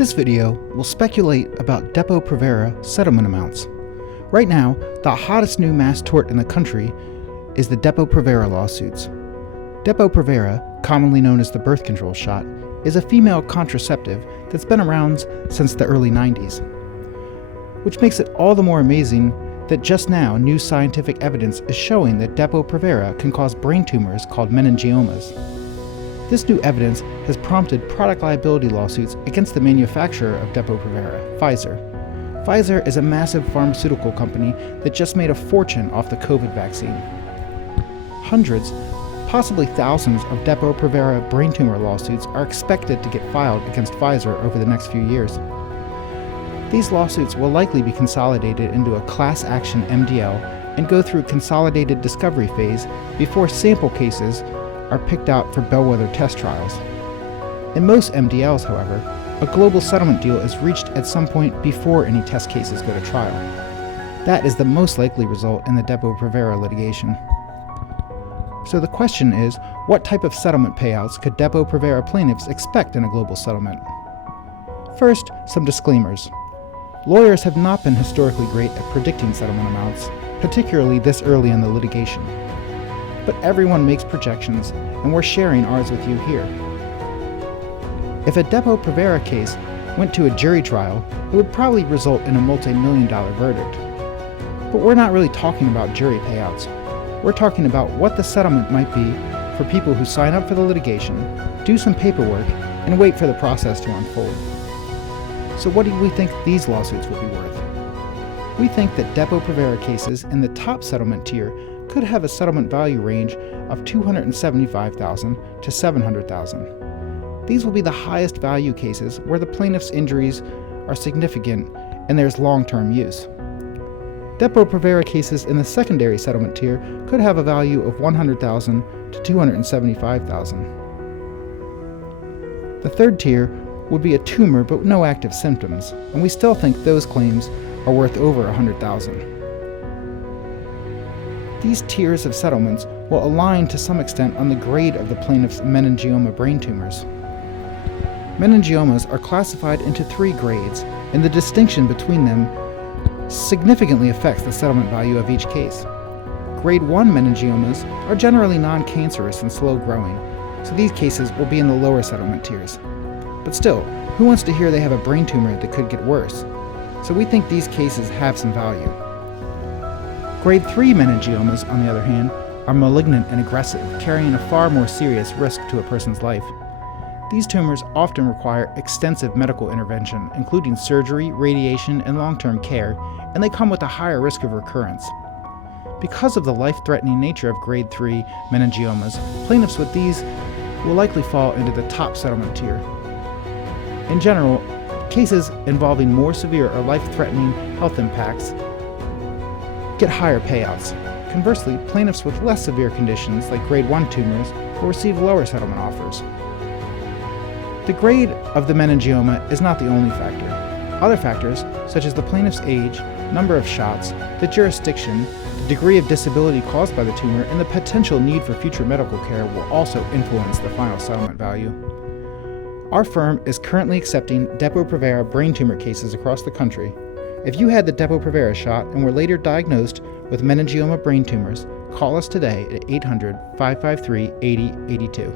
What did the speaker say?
This video will speculate about Depo Provera settlement amounts. Right now, the hottest new mass tort in the country is the Depo Provera lawsuits. Depo Provera, commonly known as the birth control shot, is a female contraceptive that's been around since the early 90s. Which makes it all the more amazing that just now new scientific evidence is showing that Depo Provera can cause brain tumors called meningiomas. This new evidence has prompted product liability lawsuits against the manufacturer of Depo Provera, Pfizer. Pfizer is a massive pharmaceutical company that just made a fortune off the COVID vaccine. Hundreds, possibly thousands of Depo Provera brain tumor lawsuits are expected to get filed against Pfizer over the next few years. These lawsuits will likely be consolidated into a class action MDL and go through consolidated discovery phase before sample cases are picked out for bellwether test trials. In most MDLs, however, a global settlement deal is reached at some point before any test cases go to trial. That is the most likely result in the Depo Provera litigation. So the question is, what type of settlement payouts could Depo Provera plaintiffs expect in a global settlement? First, some disclaimers. Lawyers have not been historically great at predicting settlement amounts, particularly this early in the litigation. But everyone makes projections, and we're sharing ours with you here. If a Depo Provera case went to a jury trial, it would probably result in a multi-million-dollar verdict. But we're not really talking about jury payouts. We're talking about what the settlement might be for people who sign up for the litigation, do some paperwork, and wait for the process to unfold. So what do we think these lawsuits will be worth? We think that Depo Provera cases in the top settlement tier could have a settlement value range of $275,000 to $700,000. These will be the highest value cases where the plaintiff's injuries are significant and there's long-term use. Depo Provera cases in the secondary settlement tier could have a value of $100,000 to $275,000. The third tier would be a tumor but no active symptoms, and we still think those claims are worth over $100,000. These tiers of settlements will align to some extent on the grade of the plaintiff's meningioma brain tumors. Meningiomas are classified into 3 grades, and the distinction between them significantly affects the settlement value of each case. Grade 1 meningiomas are generally non-cancerous and slow-growing, so these cases will be in the lower settlement tiers. But still, who wants to hear they have a brain tumor that could get worse? So we think these cases have some value. Grade 3 meningiomas, on the other hand, are malignant and aggressive, carrying a far more serious risk to a person's life. These tumors often require extensive medical intervention, including surgery, radiation, and long-term care, and they come with a higher risk of recurrence. Because of the life-threatening nature of grade 3 meningiomas, plaintiffs with these will likely fall into the top settlement tier. In general, cases involving more severe or life-threatening health impacts get higher payouts. Conversely, plaintiffs with less severe conditions, like grade 1 tumors, will receive lower settlement offers. The grade of the meningioma is not the only factor. Other factors, such as the plaintiff's age, number of shots, the jurisdiction, the degree of disability caused by the tumor, and the potential need for future medical care will also influence the final settlement value. Our firm is currently accepting Depo Provera brain tumor cases across the country. If you had the Depo Provera shot and were later diagnosed with meningioma brain tumors, call us today at 800-553-8082.